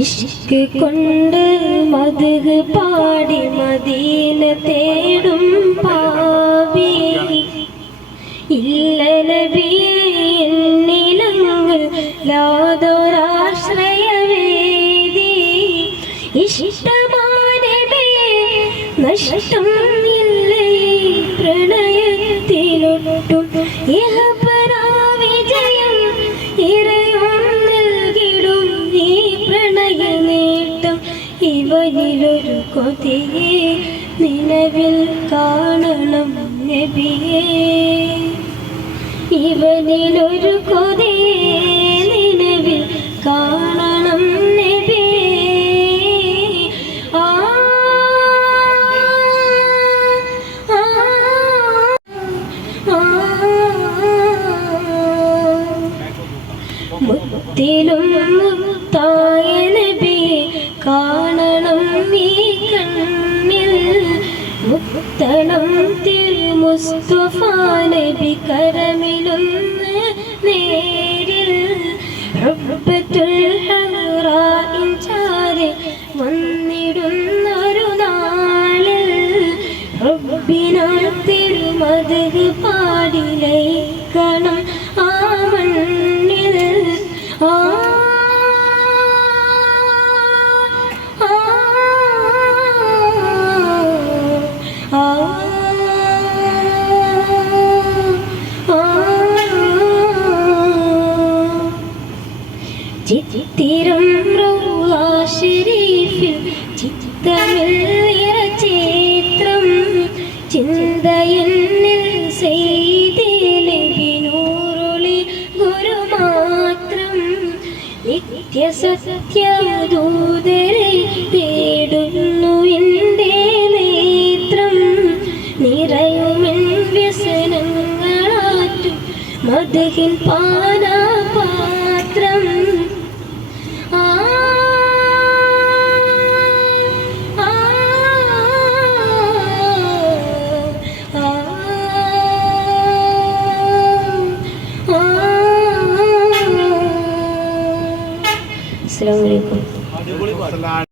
ഇഷ്ക് കൊണ്ട് മദ്ഹ് പാടി മദീന തേടും പാവി ഇല്ല നബിയേ എന്നിലങ്ങ് യാതൊരാശ്രയവേദി ഇഷ്ടമാനബിയേ നഷ്ടം ഇല്ലേ പ്രണയത്തിലൊട്ടും വിജയം ഇറയും നൽകിടും ഈ പ്രണയ നേട്ടം ഇവനിലൊരു കൊതിയെ നിലവിൽ കാണണം നബിയേ ഇവനിലൊരു കൊതിയെ നിലവിൽ കാണണം നബിയേ മുത്തിലും മുത്തായ നബിയെ കാണണം ഈ കണ്ണിൽ മുത്തണം തിരുമുസ്തഫ നബി കരമിലൊന്ന് നേരിൽ റബ്ബത്തുൽ ഹറാഇൻ ചാരി വന്നിടുന്നൊരു നാളിൽ റബ്ബിനാൽ തിരുമദ്ഹ് പാടി ലയിക്കണം ആ മണ്ണിൽ ചിത്തിരം റൗള ശരീഫിൽ ചിത്തമിൽ നിറചിത്രം ചിന്തയെന്നിൽ സെയ്തിലൊളി ഗുരുമാത്രം നിത്യസത്യദൂതരെ തേടുന്നു എൻ്റെ നേത്രം നിറയുമെൻ വ്യസനങ്ങളാറ്റും മദ്ഹിൻ പാന